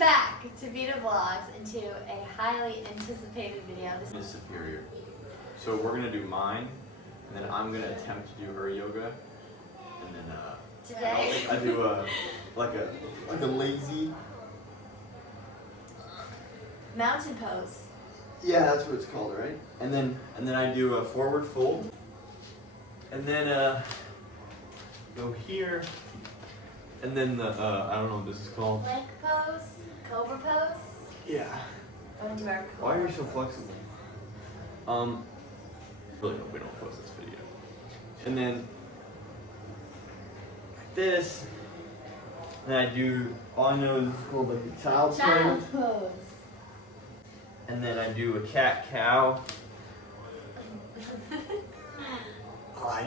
back to Vita Vlogs into a highly anticipated video. This is superior. So we're gonna do mine, and then I'm gonna attempt to do her yoga, and then Today I do like a lazy. mountain pose. Yeah, that's what it's called, right? And then I do a forward fold, and then go here, and then the I don't know what this is called. Plank pose, cobra pose. Yeah. Going to our Why are you so flexible? Really hope we don't post this video. And then this, and I do, all I know is it's called like a child's pose. child pose. And then I do a cat cow.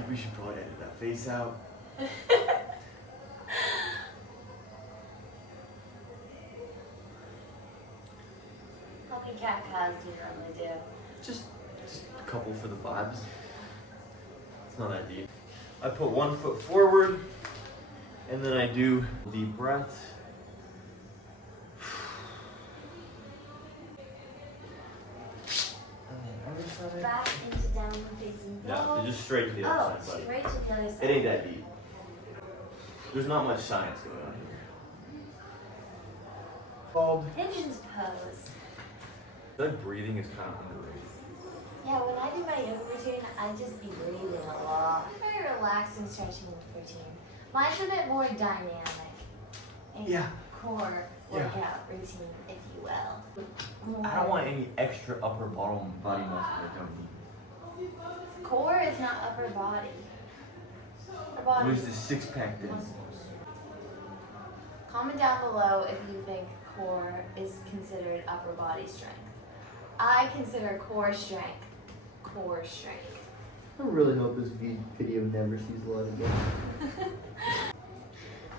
We should probably edit that face out. How many cat cows do you normally do? Just a couple for the vibes. It's not that deep. I put 1 foot forward, and then I do deep breaths. Back into downward facing dog. Yeah, just straight to the other side, buddy. Straight to the other side. It ain't that deep. There's not much science going on here. Called. Pigeon's pose. That breathing is kind of underrated. Yeah, when I do my yoga routine, I just be breathing a lot. Very relaxing stretching routine. Mine's a bit more dynamic. And Yeah. core Yeah. workout routine, if you will. I don't want any extra upper body muscle I don't need. Core is not upper body. Upper body Where's is the six-pack then? muscles. Comment down below if you think core is considered upper body strength. I consider core strength core strength. I really hope this video never sees light again.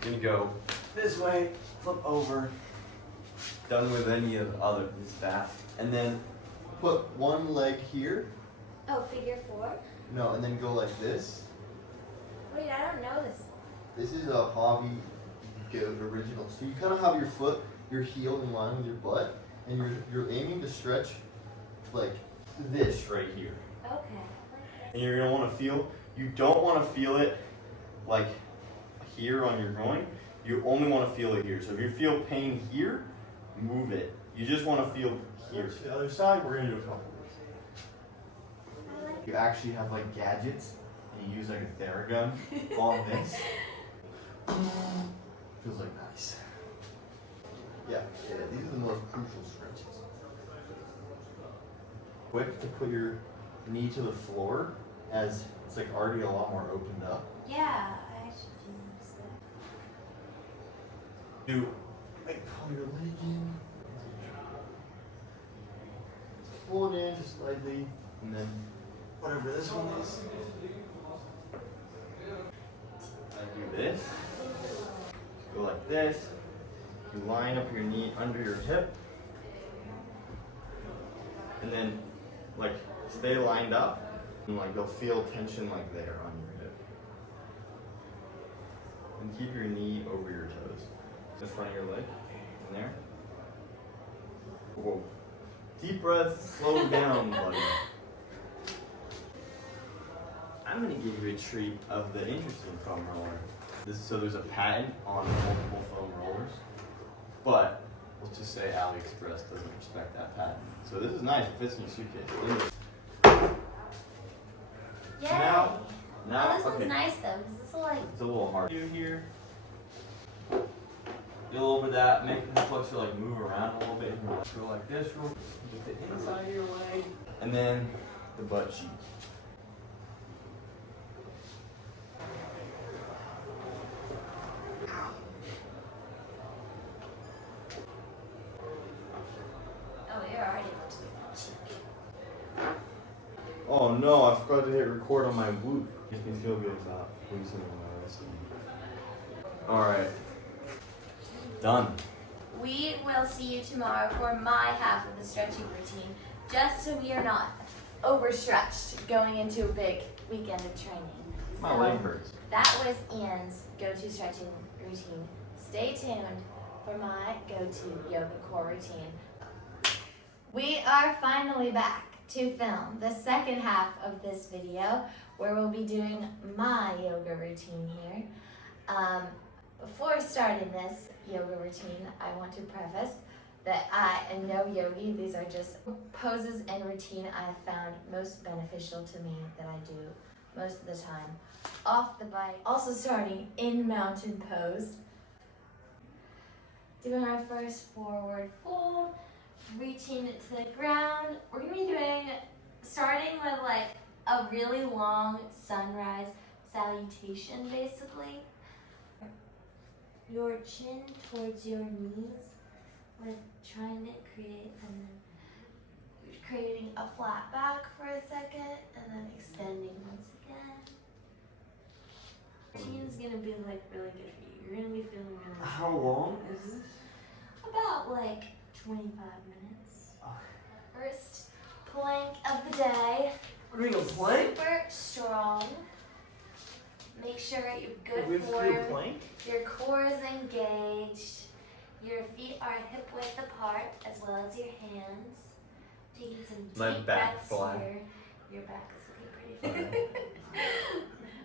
Then you go this way, flip over, done with any of the other that, and then put one leg here. Oh, figure 4? No, and then go like this. Wait, I don't know this. This is a hobby goat original. So you kind of have your heel in line with your butt, and you're aiming to stretch like this right here. Okay. And you're gonna want to feel. You don't want to feel it like here on your groin. You only want to feel it here. So if you feel pain here, move it. You just want to feel here. To the other side, we're gonna do a couple of these. You actually have like gadgets, and you use like a Theragun on this. Feels like nice. Yeah, these are the most crucial stretches. Quick to put your knee to the floor, as it's like already a lot more opened up. Yeah, I should use that. Do like pull your leg in, pull it in just slightly, and then whatever this one is. I do this. Go like this. You line up your knee under your hip, and then like stay lined up, and like you'll feel tension like there on your hip. And keep your knee over your toes. In front of your leg, in there. Whoa. Deep breath, slow down, buddy. I'm gonna give you a treat of the interesting foam roller. So there's a patent on multiple foam rollers, but let's just say AliExpress doesn't respect that patent. So this is nice, it fits in your suitcase. Yay! Now, Oh, this okay. one's nice though, because it's like. It's a little hard to do here. Do a little bit of that, make the flexor like move around a little bit. Go like this, with the inside of your leg, and then the butt cheek. Oh, you're already on to the butt cheek. Oh no, I forgot to hit record on my Whoop. Makes me feel good about losing my wrestling. Alright. Done. We will see you tomorrow for my half of the stretching routine, just so we are not overstretched going into a big weekend of training. My leg hurts. That was Ian's go-to stretching routine. Stay tuned for my go-to yoga core routine. We are finally back to film the second half of this video where we'll be doing my yoga routine here. Before starting this yoga routine, I want to preface that I am no yogi. These are just poses and routine I have found most beneficial to me that I do most of the time off the bike. Also starting in mountain pose. Doing our first forward fold, reaching to the ground. We're gonna be starting with like a really long sunrise salutation basically. Your chin towards your knees, with trying to creating a flat back for a second and then extending once again. Routine's gonna be like really good for you. You're gonna be feeling really good. How long is this? About like 25 minutes. First plank of the day. We're doing a plank? Super strong. Make sure you're good We have to do a form. plank? Your core is engaged. Your feet are hip width apart as well as your hands. Taking some deep breaths here. Your back is looking pretty flat.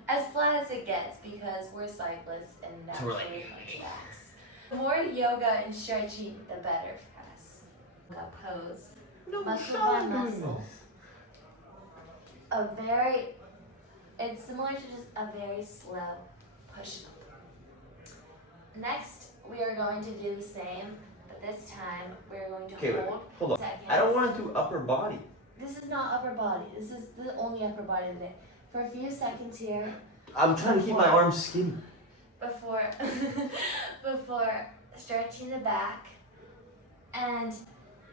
As flat as it gets because we're cyclists and naturally hunchbacks. The more yoga and stretching, the better for us. Yoga pose. Muscle by muscle. It's similar to just a very slow push-up. Next, we are going to do the same, but this time we're going to hold on. Seconds. I don't want to do upper body. This is not upper body. This is the only upper body today. For a few seconds here. I'm trying to keep my arms skinny. Before stretching the back and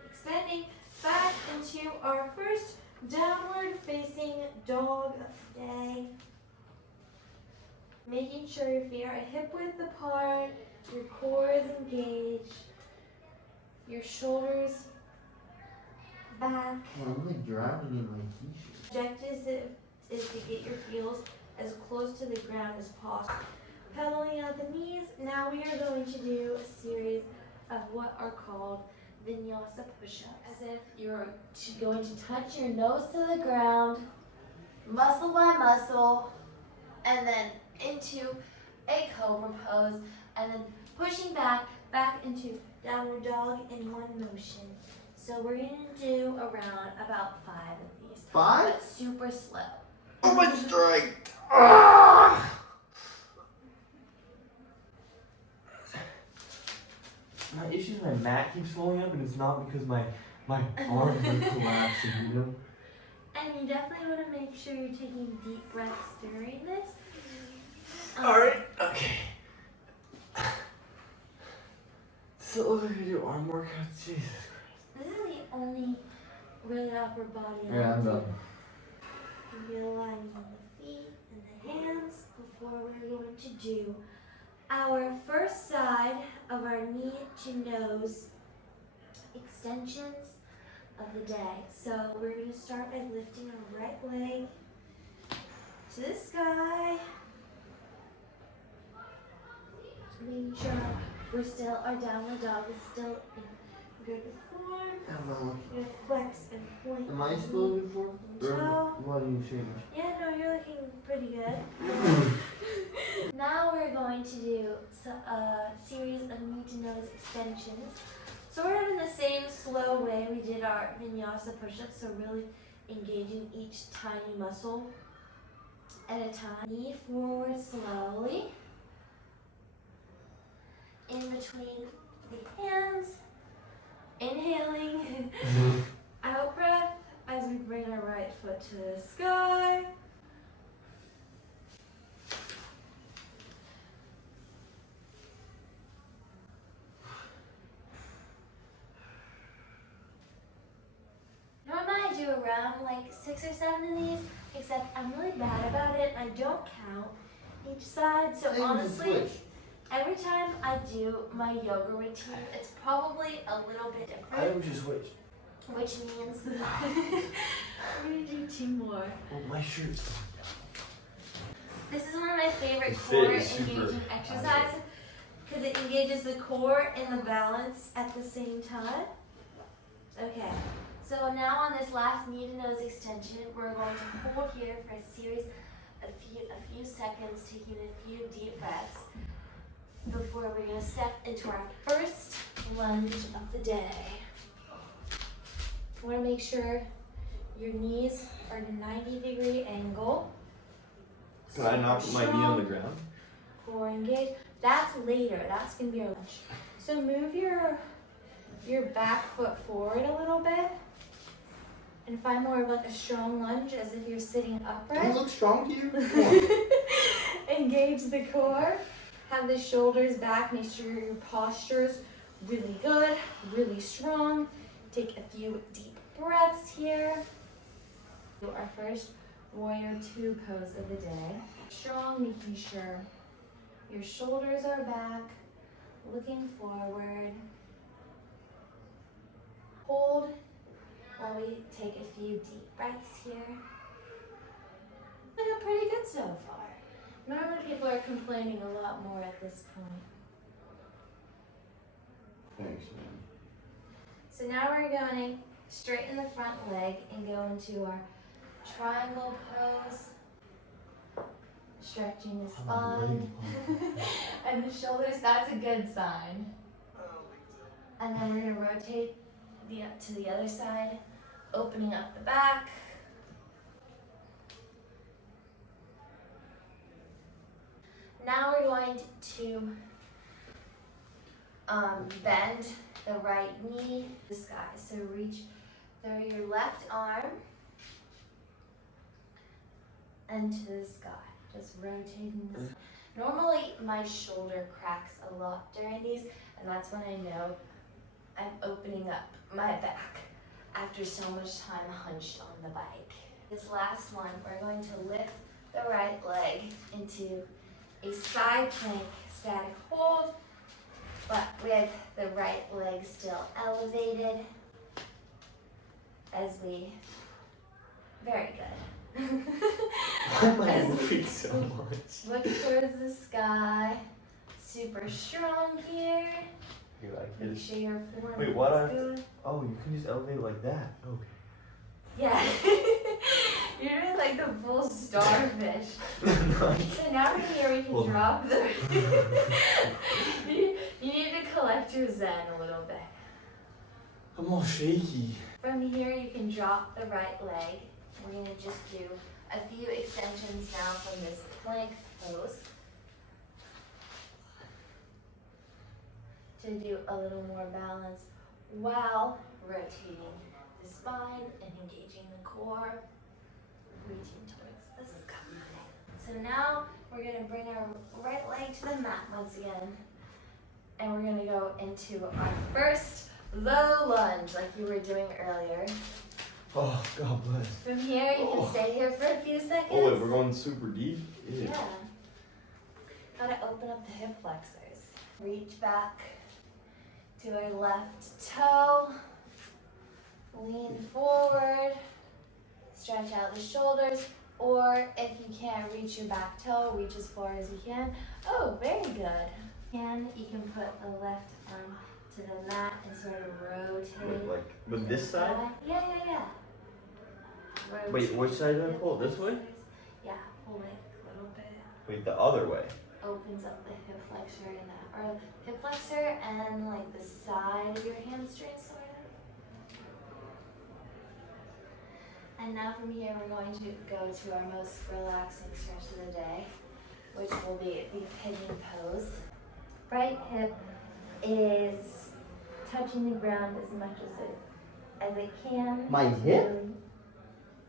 extending back into our first downward facing dog of the day. Making sure your feet are hip width apart, your core is engaged, your shoulders back. I'm like drowning in my t-shirt. Objective is to get your heels as close to the ground as possible. Pedaling out the knees, now we are going to do a series of what are called vinyasa push-ups. As if you're going to touch your nose to the ground, muscle by muscle, and then into a cobra pose, and then pushing back into downward dog in one motion. So we're going to do around about 5 of these. 5? But super slow. Oh, my strength! My issue is my mat keeps falling up, and it's not because my arms are collapsing, you know? And you definitely want to make sure you're taking deep breaths during this. Alright, okay. So we're gonna do arm workouts, Jesus Christ. This is the only really upper body. Yeah, I'm done. Realigning the feet and the hands before we're going to do our first side of our knee to nose extensions of the day. So we're going to start by lifting our right leg to the sky. Making sure our downward dog is still in good form. You're going to flex and point. Am I still in good form? Toe. Why do you change? Yeah, no, you're looking pretty good. Now we're going to do a series of knee to nose extensions. Sort of in the same slow way we did our vinyasa push-ups, so really engaging each tiny muscle at a time. Knee forward slowly. In between the hands. Inhaling. Out breath as we bring our right foot to the sky. Normally I do around like 6 or 7 of these, except I'm really bad about it. I don't count each side, so honestly, every time I do my yoga routine, it's probably a little bit different. I would just switch. Which means we're gonna do 2 more. Oh, my shirt's. This is one of my favorite The fit core is super engaging exercises because it engages the core and the balance the same time. Okay, so now on this last knee to nose extension, we're going to hold here for a series, a few seconds, taking a few deep breaths before we're going to step into our first lunge of the day. You want to make sure your knees are at a 90-degree angle. Can I not put my knee on the ground? Core engage. That's later. That's going to be our lunge. So move your back foot forward a little bit and find more of like a strong lunge as if you're sitting upright. Do I look strong to you? Come on. Engage the core. Have the shoulders back. Make sure your posture is really good, really strong. Take a few deep breaths here. Do our first warrior 2 pose of the day. Strong, making sure your shoulders are back, looking forward. Hold while we take a few deep breaths here. Looking pretty good so far. Normally people are complaining a lot more at this point. Thanks, man. So now we're going to straighten the front leg and go into our triangle pose. Stretching the spine and the shoulders, that's a good sign. And then we're going to rotate to the other side, opening up the back. Now we're going to bend the right knee to the sky. So reach through your left arm and to the sky. Just rotating this. Normally my shoulder cracks a lot during these, and that's when I know I'm opening up my back after so much time hunched on the bike. This last one, we're going to lift the right leg into a side plank static hold, but with the right leg still elevated as we, very good. Why am I moving so much? Look towards the sky, super strong here. You like Make it? sure your form Wait, is what are- good. Oh, you can just elevate it like that. Okay. Yeah. You're doing like the full starfish. So now from here we can Hold on. drop the you need to collect your zen a little bit. I'm all shaky. From here you can drop the right leg. We're gonna just do a few extensions now from this plank pose to do a little more balance while rotating the spine and engaging the core, reaching towards the sky. So now we're gonna bring our right leg to the mat once again, and we're gonna go into our first low lunge like you were doing earlier. Oh, God bless. From here, you can stay here for a few seconds. Oh, wait, we're going super deep? Ew. Yeah. Gotta open up the hip flexors. Reach back to our left toe. Lean forward. Stretch out the shoulders. Or if you can't reach your back toe, reach as far as you can. Oh, very good. And you can put the left arm to the mat and sort of rotate. Like, with to this the side? Yeah. Wait, which side do I pull? This way? Yeah, pull it a little bit. Wait, the other way. Opens up the hip flexor and or hip flexor and like the side of your hamstring sort of. And now from here we're going to go to our most relaxing stretch of the day, which will be the pigeon pose. Right hip is touching the ground as much as it can. My hip?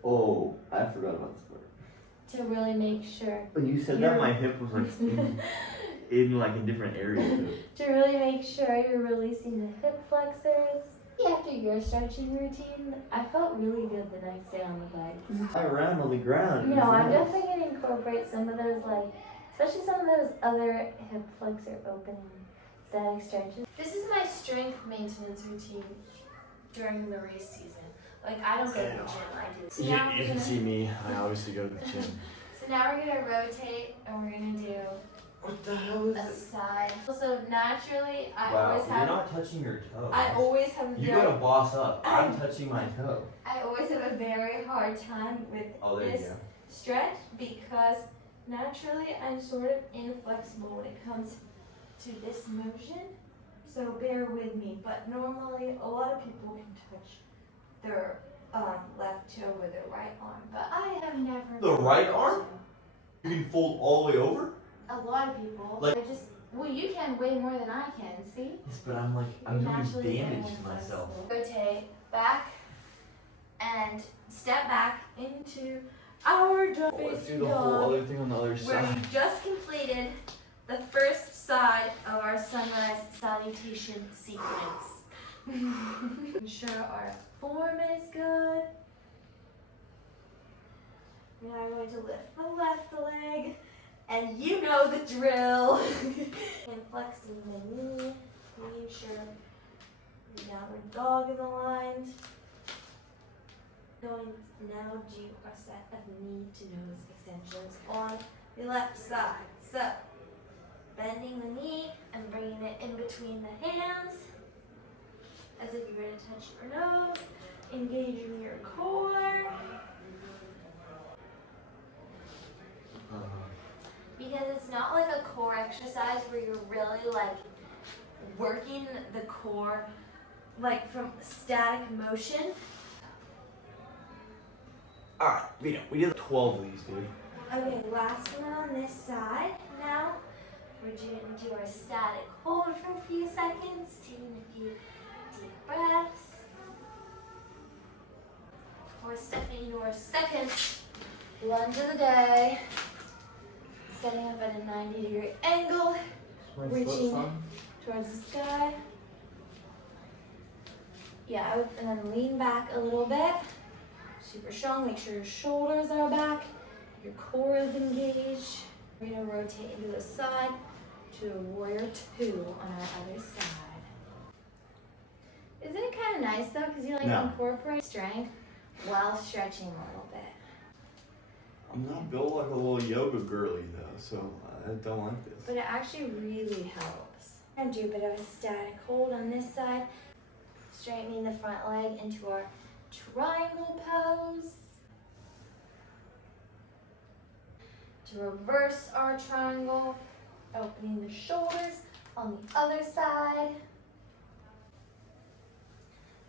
Oh, I forgot about this part. To really make sure. When you said that, my hip was like in like a different area too. To really make sure you're releasing the hip flexors. After your stretching routine, I felt really good the next day on the bike. I ran on the ground. No, I'm definitely going to incorporate some of those, like, especially some of those other hip flexor opening static stretches. This is my strength maintenance routine during the race season. Like, I don't go to the gym, I do. So now You can see me. I obviously go to the gym. So now we're going to rotate and we're going to do What the hell is a this? side. So naturally, I Wow, always you're have. not touching your toe. I always have. You gotta boss up. I'm touching my toe. I always have a very hard time with There this you go. stretch because naturally I'm sort of inflexible when it comes to this motion. So bear with me. But normally a lot of people can touch their left toe with their right arm, but I have never. The right arm? You can fold all the way over? A lot of people. Like- Well, you can way more than I can. See? Yes, but I'm You're naturally doing very damage to myself. inflexible. Rotate back and step back into our dog facing dog, thing on the other where we just completed the first side of our sunrise salutation sequence. Ensure our form is good. We are going to lift the left leg, and you know the drill. And flexing the knee, making sure the downward dog is aligned. Going to now do a set of knee to nose extensions on the left side. So, bending the knee and bringing it in between the hands, as if you were to touch your nose, engaging your core. Because it's not like a core exercise where you're really like working the core like from static motion. Alright, Vito, we did 12 of these, dude. Okay, last one on this side. Now we're going to do our static hold for a few seconds, taking a few deep breaths. We're stepping into our second lunge of the day. Setting up at a 90-degree angle, reaching towards the sky. Yeah, and then lean back a little bit. Super strong. Make sure your shoulders are back, your core is engaged. We're gonna rotate into the side to a warrior two on our other side. Isn't it kind of nice though, because you like incorporate strength while stretching a little bit. I'm not built like a little yoga girly though, so I don't like this. But it actually really helps. We're gonna do a bit of a static hold on this side, straightening the front leg into our triangle pose. To reverse our triangle, opening the shoulders on the other side.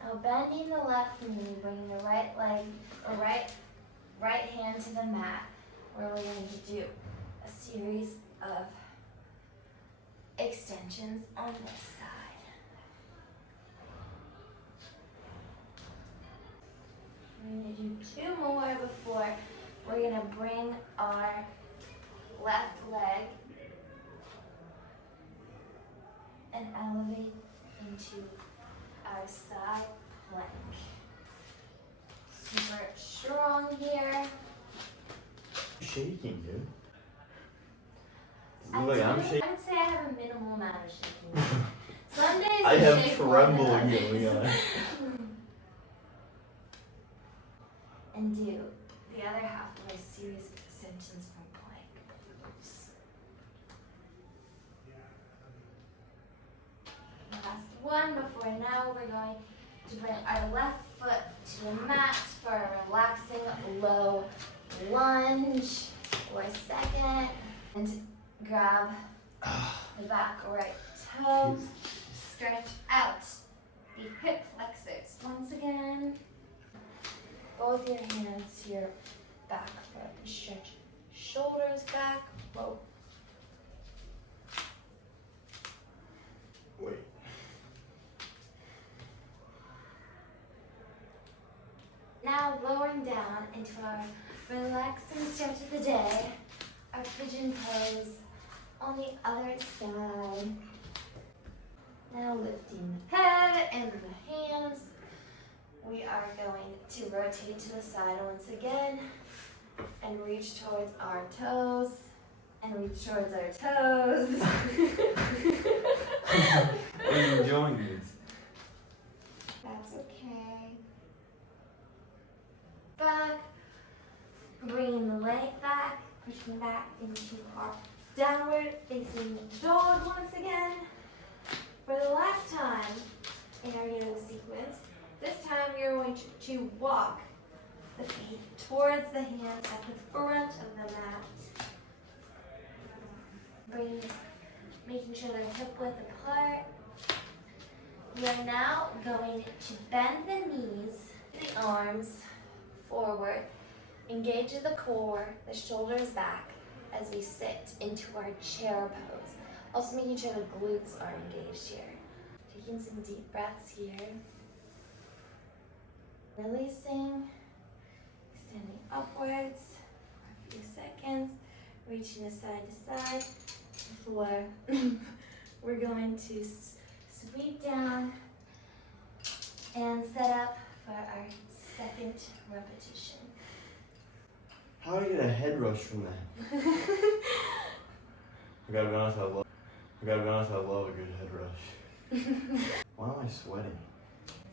Now bending the left knee, bringing the right leg, or right hand to the mat, where we're going to do a series of extensions on this side. We're going to do two more before we're going to bring our left leg and elevate into our side plank. Super strong here. Shaking, dude. I Look, I'm shaking. would say I have a minimal amount of shaking. Some days I have shake more than trembling others. going on. And do the other half of a series of extensions from plank. Last one before now we're going to bring our left foot to the mat for a relaxing low lunge for a second. And grab the back right toe. Stretch out the hip flexors once again. Both your hands to your back foot. Stretch shoulders back. Whoa. Wait. Now lowering down into our relaxing stretch of the day. Our pigeon pose on the other side. Now lifting the head and the hands. We are going to rotate to the side once again and reach towards our toes and reach towards our toes. I'm enjoying this. That's okay. Back, bringing the leg back, pushing back into our downward facing dog once again. For the last time in our yoga sequence, this time we are going to walk the feet towards the hands at the front of the mat. Making sure they're hip width apart. We are now going to bend the knees, the arms forward, engage the core, the shoulders back as we sit into our chair pose. Also making sure the glutes are engaged here. Taking some deep breaths here. Releasing, extending upwards for a few seconds, reaching the side to side before we're going to sweep down and set up for our second repetition. How do I get a head rush from that? I gotta be honest, I love a good head rush. Why am I sweating?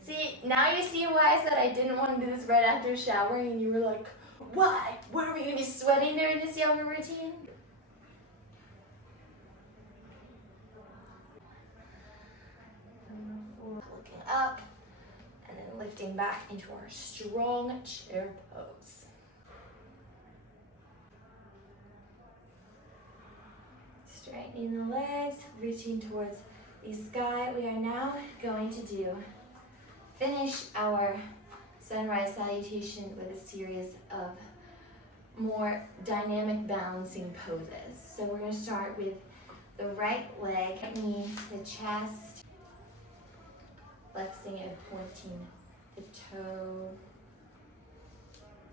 See, now you see why I said I didn't want to do this right after showering, and you were like, why? What, are we going to be sweating during this yoga routine? Looking up, and then lifting back into our strong chair pose. Straightening the legs, reaching towards the sky. We are now going to finish our sunrise salutation with a series of more dynamic balancing poses. So we're going to start with the right leg, knee to the chest, flexing and pointing the toe.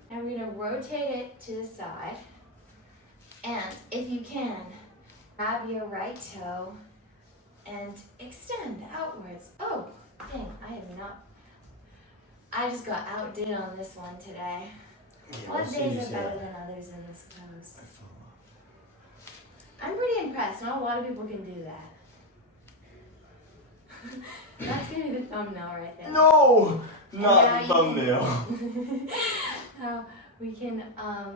And we're going to rotate it to the side. And if you can, grab your right toe and extend outwards. Oh, dang, I just got outdid on this one today. What days are better than others in this pose? I'm pretty impressed. Not a lot of people can do that. That's gonna be the thumbnail right there. No! Not the thumbnail. So we can,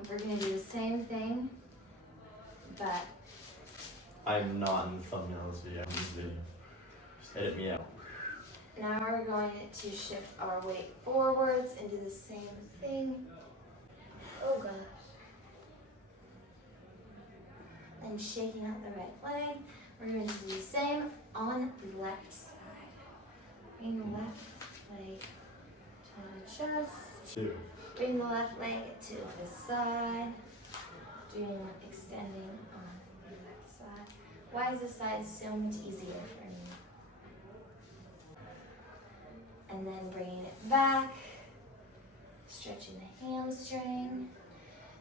we're gonna do the same thing, but I'm not in the thumbnail of this video. I'm in this video. Just edit me out. now we're going to shift our weight forwards and do the same thing. Oh gosh. And shaking out the right leg. We're going to do the same on the left side. Bring the left leg to the chest. Bring the left leg to the side. Doing extending on the left side. Why is this side so much easier for me? And then bringing it back. Stretching the hamstring.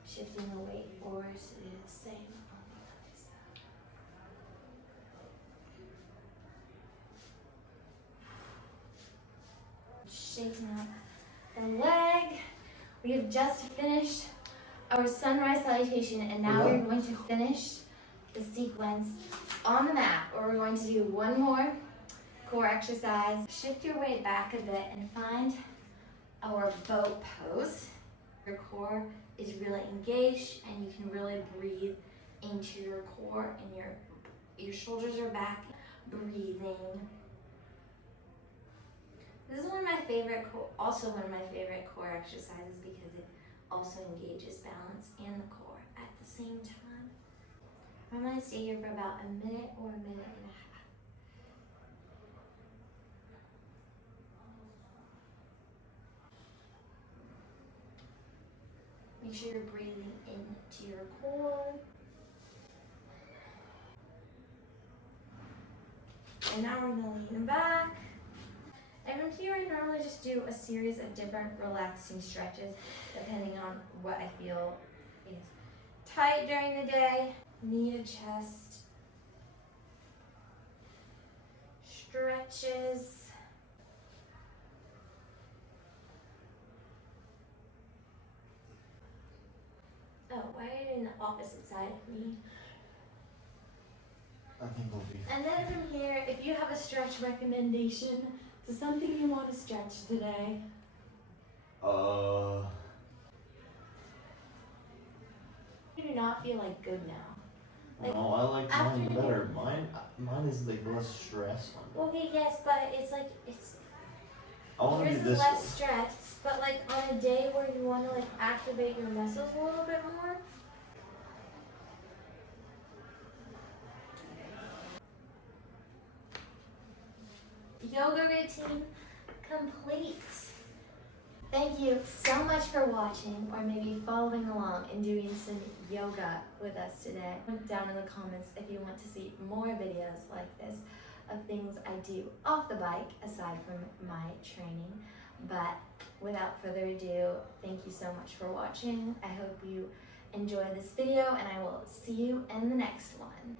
Shifting the weight forward to do the same on the other side. Shaking out the leg. We have just finished our sunrise salutation, and now we're going to finish the sequence on the mat, where we're going to do one more core exercise. Shift your weight back a bit and find our boat pose. Your core is really engaged, and you can really breathe into your core, and your shoulders are back. Breathing. This is also one of my favorite core exercises because it also engages balance and the core at the same time. I'm going to stay here for about a minute or a minute and a half. Make sure you're breathing into your core. And now we're going to lean back. And from here, I normally just do a series of different relaxing stretches depending on what I feel is tight during the day. Knee to chest. Stretches. Oh, why are you doing the opposite side of me? I think we'll be. And then from here, if you have a stretch recommendation, so something you want to stretch today? You do not feel like good now. Like, no, I like after mine you better. Mine is like less stress on it. okay, yes, but it's like I want to yours do is this less one. stress, but like on a day where you want to like activate your muscles a little bit more. Yoga routine complete. Thank you so much for watching or maybe following along and doing some yoga with us today. Down in the comments if you want to see more videos like this of things I do off the bike aside from my training. But without further ado, thank you so much for watching. I hope you enjoy this video and I will see you in the next one.